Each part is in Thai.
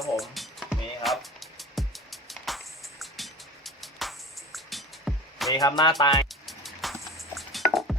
ครับผม นี่ครับ นี่ครับหน้าตา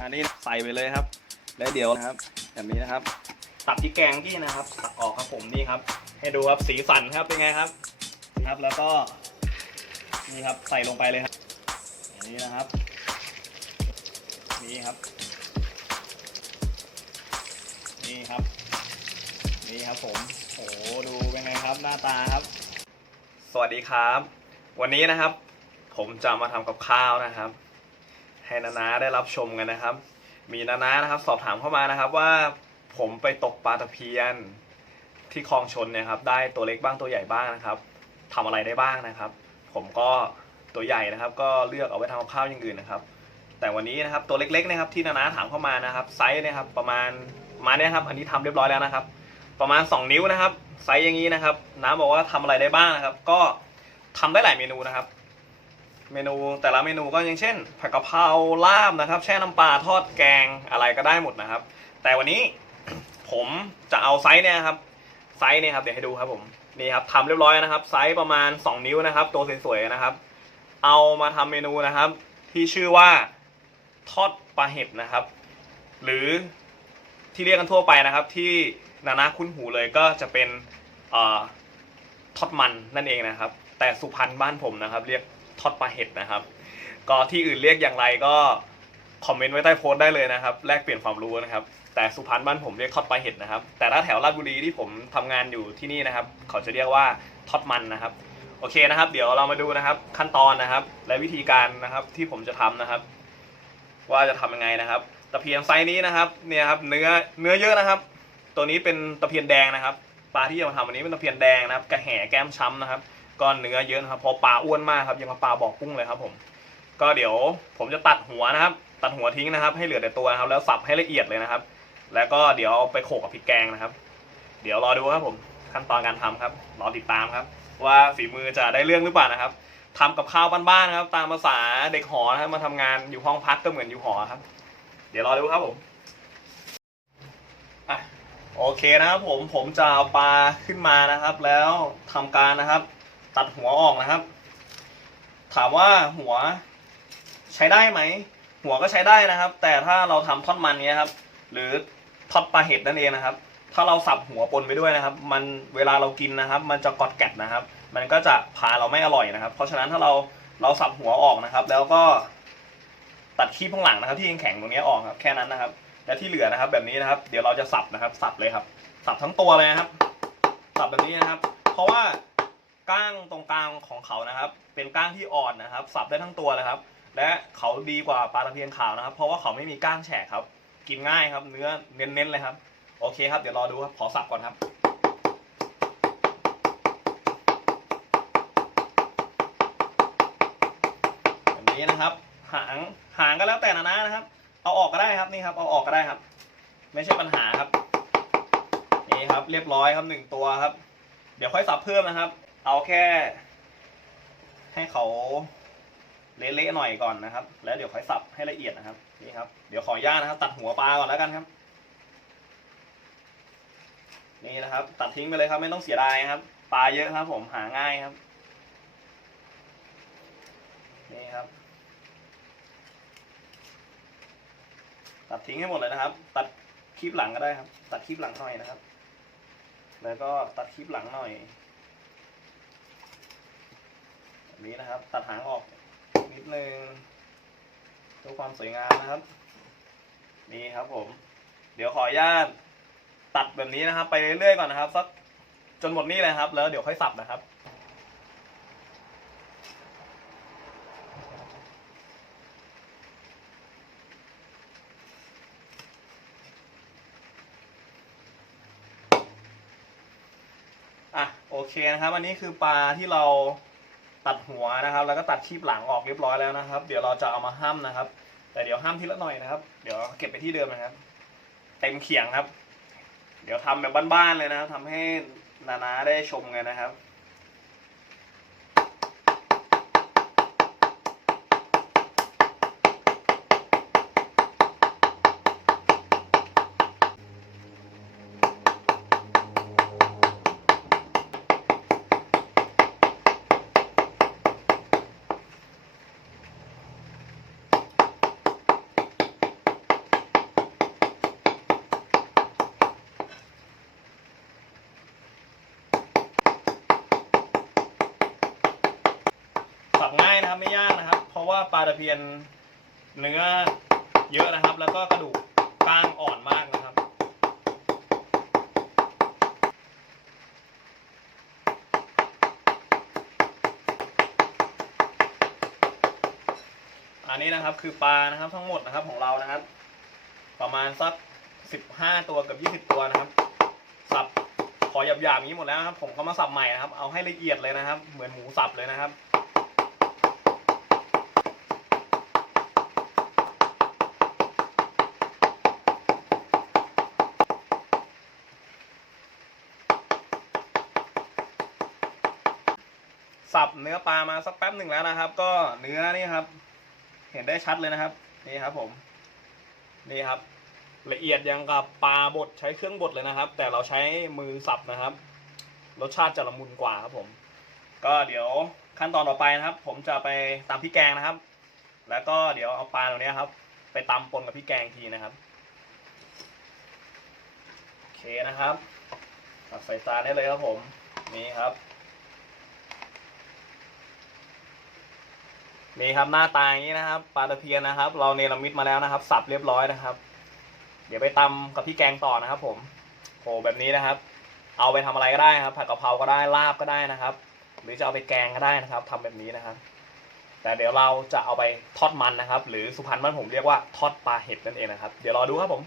อันนี้ใส่ไปเลยครับ แล้วเดี๋ยวนะครับแบบนี้นะครับ ตัดพริกแกงที่นะครับ ตัดออกครับผมนี่ครับ ให้ดูครับสีสันครับเป็นไงครับครับแล้วก็นี่ครับใส่ลงไปเลยครับอย่างนี้นะครับ นี่ครับ นี่ครับ นี่ครับผมโอ้โหดูเป็นไงครับหน้าตาครับ สวัสดีครับ วันนี้นะครับ ผมจะมาทำกับข้าวนะครับ ให้นานาได้รับชมกันนะครับ มีนานานะครับ สอบถามเข้ามานะครับว่าผมไปตกปลาตะเพียนที่คลองชนเนี่ยครับ ได้ตัวเล็กบ้างตัวใหญ่บ้างนะครับทำอะไรได้บ้างนะครับ ผมก็ตัวใหญ่นะครับ ก็เลือกเอาไว้ทำกับข้าวอย่างอื่นนะครับ แต่วันนี้นะครับตัวเล็กๆนะครับที่นานาถามเข้ามานะครับ ไซส์นี่ยครับประมาณมาเนี้ยครับ อันนี้ทำเรียบร้อยแล้วนะครับ ประมาณ 2 นิ้วนะครับไซส์อย่างนี้นะครับ น้ำบอกว่าทำอะไรได้บ้างนะครับ ก็ทำได้หลายเมนูนะครับ เมนูแต่ละเมนูก็อย่างเช่น ผัดกะเพราลาบนะครับ แช่น้ำปลาทอดแกงอะไรก็ได้หมดนะครับ แต่วันนี้ผมจะเอาไซส์เนี่ยครับไซส์เนี่ยครับเดี๋ยวให้ดูครับผมนี่ครับทำเรียบร้อยนะครับ ไซส์ประมาณ 2 นิ้วนะครับ ตัวสวยๆนะครับ เอามาทำเมนูนะครับ ที่ชื่อว่าทอดปลาเห็ดนะครับ หรือที่เรียกกันทั่วไปนะครับที่ นานาคุ้นหูเลยก็จะเป็นเอ่อทอดมันนั่นเองนะครับ แต่สุพรรณบ้านผมนะครับ เรียกทอดปลาเห็ดนะครับ ก็ที่อื่นเรียกอย่างไรก็คอมเมนต์ไว้ใต้โพสต์ได้เลยนะครับแลกเปลี่ยนความรู้นะครับ แต่สุพรรณบ้านผมเรียกทอดปลาเห็ดนะครับ แต่ถ้าแถวราชบุรีที่ผมทำงานอยู่ที่นี่นะครับ เขาจะเรียกว่าทอดมันนะครับโอเคนะครับ เดี๋ยวเรามาดูนะครับขั้นตอนนะครับ และวิธีการนะครับที่ผมจะทำนะครับ ว่าจะทำยังไงนะครับตะเพียนไซส์นี้นะครับเนี่ยครับเนื้อเนื้อเยอะนะครับ ตัวนี้เป็นตะเพียนแดงนะครับ ปลาที่จะมาทำวันนี้เป็นตะเพียนแดงนะครับ กระแห่แก้มช้ำนะครับก็เนื้อเยอะนะครับ พอปลาอ้วนมากครับ ยังมาปลาบอกกุ้งเลยครับผม ก็เดี๋ยวผมจะตัดหัวนะครับ ตัดหัวทิ้งนะครับ ให้เหลือแต่ตัวนะครับ แล้วสับให้ละเอียดเลยนะครับ แล้วก็เดี๋ยวเอาไปโขกกับพริกแกงนะครับ เดี๋ยวรอดูครับผมขั้นตอนการทำครับ รอติดตามครับ ว่าฝีมือจะได้เรื่องหรือเปล่านะครับทำกับข้าวบ้านๆนะครับ ตามภาษาเด็กหอนะครับมาทำงานอยู่ห้องพักก็เหมือนอยู่หอครับ เดี๋ยวรอดูครับผม โอเคนะครับผมผมจะเอาปลาขึ้นมานะครับ แล้วทำการนะครับ ตัดหัวออกนะครับ ถามว่าหัวใช้ได้ไหม หัวก็ใช้ได้นะครับ แต่ถ้าเราทำท่อนมันเนี้ยครับ หรือทอดปลาเห็ดนั่นเองนะครับ ถ้าเราสับหัวปนไปด้วยนะครับ มันเวลาเรากินนะครับ มันจะกอดแกะนะครับ มันก็จะพาเราไม่อร่อยนะครับ เพราะฉะนั้นถ้าเราเราสับหัวออกนะครับ แล้วก็ตัดขี้ข้างหลังนะครับ ที่ยังแข็งตรงนี้ออกครับ แค่นั้นนะครับ และที่เหลือนะครับ แบบนี้นะครับ เดี๋ยวเราจะสับนะครับ สับเลยครับ สับทั้งตัวเลยนะครับ สับแบบนี้นะครับ เพราะว่าก้างตรงกลางของเขานะครับ เป็นก้างที่อ่อนนะครับ สับได้ทั้งตัวเลยครับ และเขาดีกว่าปลาตะเพียนขาวนะครับ เพราะว่าเขาไม่มีก้างแฉกครับ กินง่ายครับ เนื้อเน้นๆเลยครับ โอเคครับ เดี๋ยวรอดูครับ ขอสับก่อนครับแบบนี้นะครับ หาง หางก็แล้วแต่นะนะนะครับ เอาออกก็ได้ครับนี่ครับ เอาออกก็ได้ครับ ไม่ใช่ปัญหาครับ นี่ครับ เรียบร้อยครับหนึ่งตัวครับ เดี๋ยวค่อยสับเพิ่มนะครับ เอาแค่ ให้เขาเละๆหน่อยก่อนนะครับ แล้วเดี๋ยวค่อยสับให้ละเอียดนะครับ นี่ครับ เดี๋ยวขออนุญาตนะครับ ตัดหัวปลาก่อนแล้วกันครับ นี่นะครับ ตัดทิ้งไปเลยครับ ไม่ต้องเสียดายครับ ปลาเยอะครับ ผมหาง่ายครับ นี่ครับ ตั ดทิ้งให้หมดเลยนะครับ ตัดคลิปหลังก็ได้ครับ ตัดคลิปหลังหน่อยนะครับ แล้วก็ตัดคลิปหลังหน่อยแบบนี้นะครับ ตัดหางออกนิดนึงเพื่อความสวยงามนะครับ นี่ครับผม เดี๋ยวขออนุญาตตัดแบบนี้นะครับ ไปเรื่อยๆก่อนนะครับสักจนหมดนี่เลยครับ แล้วเดี๋ยวค่อยสับนะครับ เคนะครับอันนี้คือปลาที่เราตัดหัวนะครับ แล้วก็ตัดชีพหลังออกเรียบร้อยแล้วนะครับ เดี๋ยวเราจะเอามาห้ามนะครับ แต่เดี๋ยวห้ามทีละหน่อยนะครับ เดี๋ยวเก็บไปที่เดิมนะครับ เต็มเขียงครับ เดี๋ยวทำแบบบ้านๆเลยนะครับทำให้นานาได้ชมกันนะครับ สับง่ายนะครับไม่ยากนะครับ เพราะว่าปลาตะ เพียนเนื้อเยอะนะครับ แล้วก็กระดูกกลางอ่อนมากนะครับ อันนี้นะครับคือปลานะครับทั้งหมดนะครับของเรานะครับ ประมาณสักสิบห้าตัวกับยี่สิบตัวนะครับ สับขอหยาบๆอย่างนี้หมดแล้วครับ ผมก็มาสับใหม่นะครับ เอาให้ละเอียดเลยนะครับ เหมือนหมูสับเลยนะครับ สับเนื้อปลามาสักแป๊บหนึ่งแล้วนะครับ ก็เนื้อนี่ครับ เห็นได้ชัดเลยนะครับ นี่ครับผม นี่ครับ ละเอียดยังกับปลาบดใช้เครื่องบดเลยนะครับ แต่เราใช้มือสับนะครับ รสชาติจะละมุนกว่าครับผม ก็เดี๋ยวขั้นตอนต่อไปนะครับ ผมจะไปตำพริกแกงนะครับ แล้วก็เดี๋ยวเอาปลาตัวเนี้ครับ ไปตำปนกับพริกแกงทีนะครับโอเคนะครับใส่จานได้เลยครับผมนี่ครับ นี่ครับหน้าตาอย่างนี้นะครับปลาตะเพียนนะครับ เราเนรมิตมาแล้วนะครับ สับเรียบร้อยนะครับ เดี๋ยวไปตำกับพี่แกงต่อนะครับ ผมโหแบบนี้นะครับ เอาไปทำอะไรก็ได้ครับ ผัดกะเพราก็ได้ลาบก็ได้นะครับ หรือจะเอาไปแกงก็ได้นะครับทำแบบนี้นะครับ แต่เดี๋ยวเราจะเอาไปทอดมันนะครับ หรือสุพรรณบ้านผมเรียกว่าทอดปลาเห็ดนั่นเองนะครับ เดี๋ยวรอดูครับผม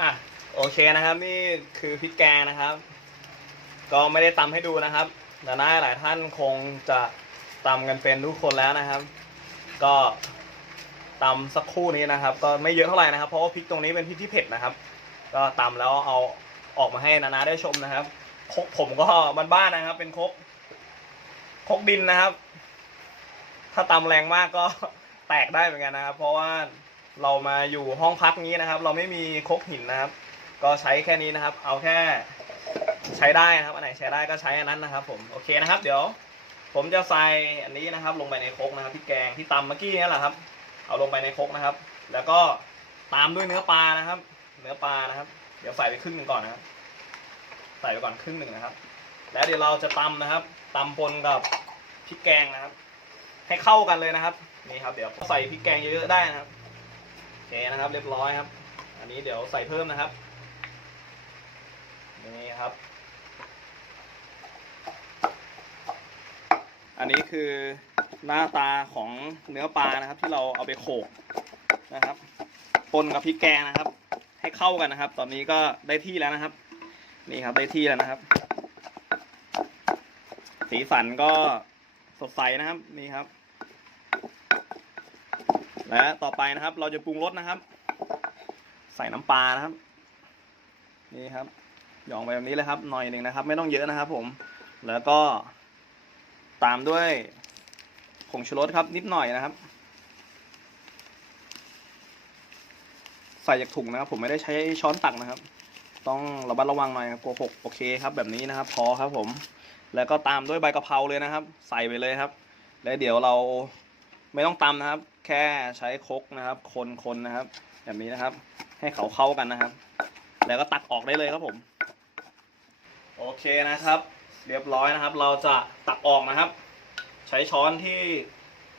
อะโอเคนะครับ นี่คือพริกแกงนะครับ ก็ไม่ได้ตำให้ดูนะครับแต่น่าหลายท่านคงจะ ตำกันเป็นทุกคนแล้วนะครับ ก็ตำสักครู่นี้นะครับ ก็ไม่เยอะเท่าไหร่นะครับ เพราะว่าพริกตรงนี้เป็นพริกที่เผ็ดนะครับ ก็ตำแล้วเอาออกมาให้นานาได้ชมนะครับคกผมก็บ้านๆนะครับ เป็นคกคกดินนะครับ ถ้าตำแรงมากก็แตกได้เหมือนกันนะครับ เพราะว่าเรามาอยู่ห้องพักนี้นะครับ เราไม่มีคกหินนะครับ ก็ใช้แค่นี้นะครับ เอาแค่ใช้ได้นะครับ อันไหนใช้ได้ก็ใช้อันนั้นนะครับ ผม โอเคนะครับ เดี๋ยว ผมจะใส่อันนี้นะครับ ลงไปในครกนะครับพริกแกงที่ตำเมื่อกี้นี่แหละครับ เอาลงไปในครกนะครับ แล้วก็ตามด้วยเนื้อปลานะครับ เนื้อปลานะครับ เดี๋ยวใส่ไปครึ่งหนึ่งก่อนนะครับ ใส่ไปก่อนครึ่งหนึ่งนะครับ แล้วเดี๋ยวเราจะตำนะครับตำปนกับพริกแกงนะครับ ให้เข้ากันเลยนะครับ นี่ครับ เดี๋ยวใส่พริกแกงเยอะๆได้นะครับโอเคนะครับ เรียบร้อยครับ อันนี้เดี๋ยวใส่เพิ่มนะครับ นี่ครับ อันนี้คือหน้าตาของเนื้อปลานะครับ ที่เราเอาไปโขกนะครับปนกับพริกแกงนะครับ ให้เข้ากันนะครับ ตอนนี้ก็ได้ที่แล้วนะครับ นี่ครับได้ที่แล้วนะครับ สีสันก็สดใสนะครับนี่ครับ และต่อไปนะครับ เราจะปรุงรสนะครับ ใส่น้ำปลานะครับ นี่ครับหย่องไปแบบนี้เลยครับหน่อยหนึ่งนะครับ ไม่ต้องเยอะนะครับ ผมแล้วก็ ตามด้วยผงชูรสครับนิดหน่อยนะครับ ใส่จากถุงนะครับผมไม่ได้ใช้ช้อนตักนะครับ ต้องระมัดระวังหน่อยครับกลัวหกโอเคครับแบบนี้นะครับ พอครับผม แล้วก็ตามด้วยใบกะเพราเลยนะครับ ใส่ไปเลยครับ แล้วเดี๋ยวเราไม่ต้องตำนะครับ แค่ใช้คกนะครับ คนคนนะครับ แบบนี้นะครับ ให้เขาเข้ากันนะครับ แล้วก็ตักออกได้เลยครับผม โอเคนะครับ เรียบร้อยนะครับ เราจะตักออกนะครับ ใช้ช้อนที่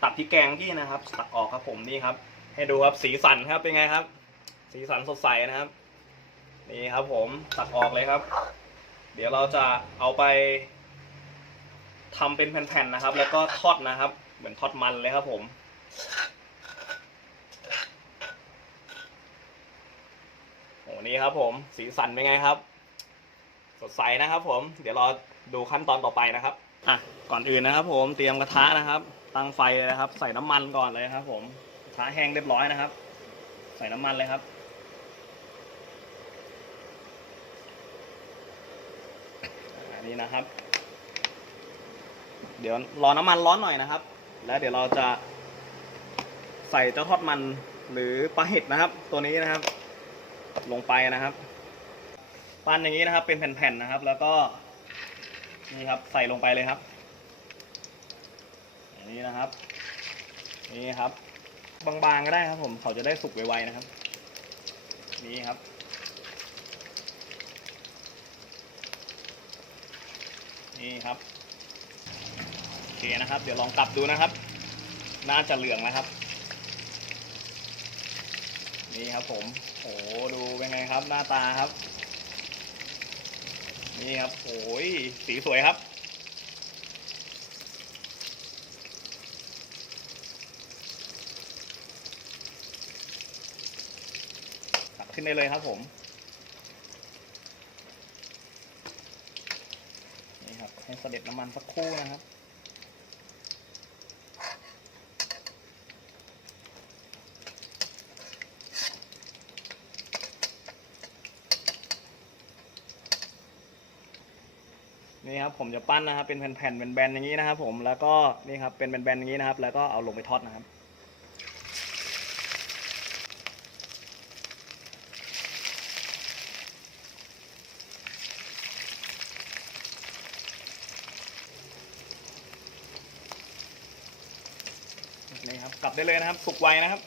ตักพริกแกงที่นะครับ ตักออกครับผมนี่ครับ ให้ดูครับสีสันครับเป็นไงครับ สีสันสดใสนะครับ นี่ครับผมตักออกเลยครับ เดี๋ยวเราจะเอาไปทำเป็นแผ่นๆนะครับ แล้วก็ทอดนะครับ เหมือนทอดมันเลยครับผมโอ้นี่ครับผมสีสันเป็นไงครับ สดใสนะครับผม เดี๋ยวเรา ดูขั้นตอนต่อไปนะครับอะก่อนอื่นนะครับ ผมเตรียมกระทะนะครับ ตั้งไฟเลยนะครับ ใส่น้ำมันก่อนเลยครับ ผมกระทะแห้งเรียบร้อยนะครับ ใส่น้ำมันเลยครับ อันนี้นะครับ เดี๋ยวรอน้ำมันร้อนหน่อยนะครับ แล้วเดี๋ยวเราจะใส่เจ้าทอดมันหรือปลาเห็ดนะครับ ตัวนี้นะครับ ลงไปนะครับ ปั้นอย่างนี้นะครับ เป็นแผ่นๆนะครับ แล้วก็ นี่ครับใส่ลงไปเลยครับอย่างนี้นะครับ นี่ครับ บางๆก็ได้ครับ ผมเขาจะได้สุกไวๆนะครับ นี่ครับนี่ครับเคนะครับ เดี๋ยวลองกลับดูนะครับ น่าจะเหลืองนะครับ นี่ครับผมโอ้ดูเป็นไงครับหน้าตาครับ นี่ครับโอ้ยสีสวยครับ ตักขึ้นได้เลยครับผม นี่ครับ ให้เสด็จน้ำมันสักครู่นะครับ นี่ครับผมจะปั้นนะครับเป็นแผ่นๆแบนๆอย่างนี้นะครับ ผมแล้วก็นี่ครับเป็นแบนๆอย่างนี้นะครับ แล้วก็เอาลงไปทอดนะครับนี่ครับกลับได้เลยนะครับสุกไวนะครับ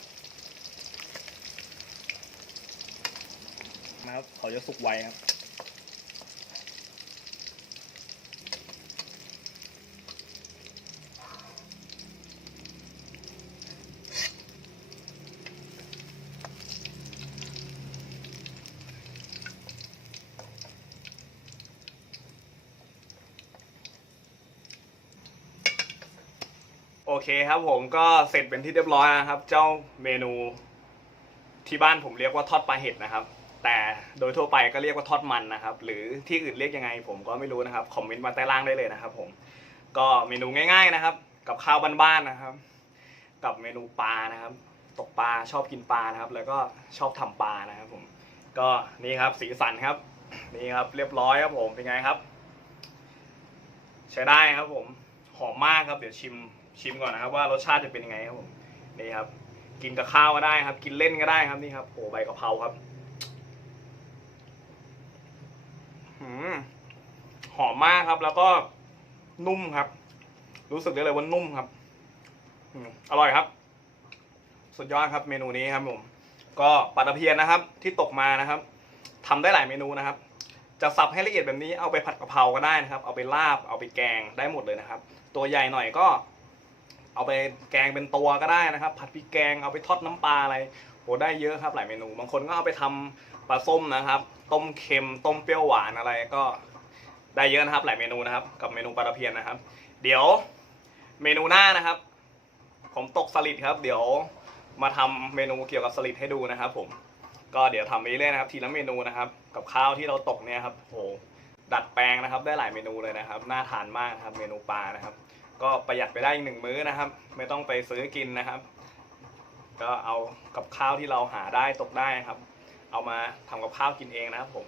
นะครับเขาจะสุกไวครับ เคครับผมก็เสร็จเป็นที่เรียบร้อยนะครับ เจ้าเมนูที่บ้านผมเรียกว่าทอดปลาเห็ดนะครับ แต่โดยทั่วไปก็เรียกว่าทอดมันนะครับ หรือที่อื่นเรียกยังไง ผมก็ไม่รู้นะครับคอมเมนต์มาใต้ล่างได้เลยนะครับผมก็เมนูง่าย ๆนะครับ กับข้าวบ้านๆนะครับ กับเมนูปลานะครับ ตกปลาชอบกินปลานะครับ แล้วก็ชอบทำปลานะครับผมก็นี่ครับสีสันครับ นี่ครับเรียบร้อยครับผมเป็นไงครับ ใช้ได้ครับผมหอมมากครับเดี๋ยวชิม ชิมก่อนนะครับว่ารสชาติจะเป็นยังไงครับผมนี่ครับ กินกับข้าวก็ได้ครับ กินเล่นก็ได้ครับนี่ครับโอ้ใบกะเพราครับหอมมากครับ แล้วก็นุ่มครับ รู้สึกได้เลยว่านุ่มครับอร่อยครับ สุดยอดครับ เมนูนี้ครับผมก็ปลาตะเพียนนะครับ ที่ตกมานะครับทำได้หลายเมนูนะครับ จะสับให้ละเอียดแบบนี้เอาไปผัดกะเพราก็ได้นะครับ เอาไปลาบเอาไปแกงได้หมดเลยนะครับ ตัวใหญ่หน่อยก็ เอาไปแกงเป็นตัวก็ได้นะครับ ผัดพริกแกงเอาไปทอดน้ำปลาอะไรโหได้เยอะครับหลายเมนู บางคนก็เอาไปทำปลาส้มนะครับ ต้มเค็มต้มเปรี้ยวหวานอะไรก็ได้เยอะนะครับ หลายเมนูนะครับ กับเมนูปลาตะเพียนนะครับ เดี๋ยวเมนูหน้านะครับ ผมตกสลิดครับ เดี๋ยวมาทำเมนูเกี่ยวกับสลิดให้ดูนะครับ ผม ก็เดี๋ยวทำไปเรื่อยนะครับ ทีละเมนูนะครับ กับข้าวที่เราตกเนี่ยครับโหดัดแปลงนะครับ ได้หลายเมนูเลยนะครับ น่าทานมากนะครับ เมนูปลานะครับ ก็ประหยัดไปได้อีกหนึ่งมื้อนะครับ ไม่ต้องไปซื้อกินนะครับ ก็เอากับข้าวที่เราหาได้ตกได้ครับ เอามาทำกับข้าวกินเองนะครับผม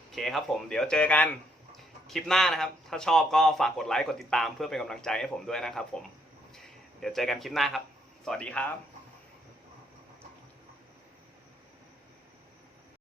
โอเคครับผมเดี๋ยวเจอกันคลิปหน้านะครับ ถ้าชอบก็ฝากกดไลค์กดติดตามเพื่อเป็นกำลังใจให้ผมด้วยนะครับผม เดี๋ยวเจอกันคลิปหน้าครับ สวัสดีครับ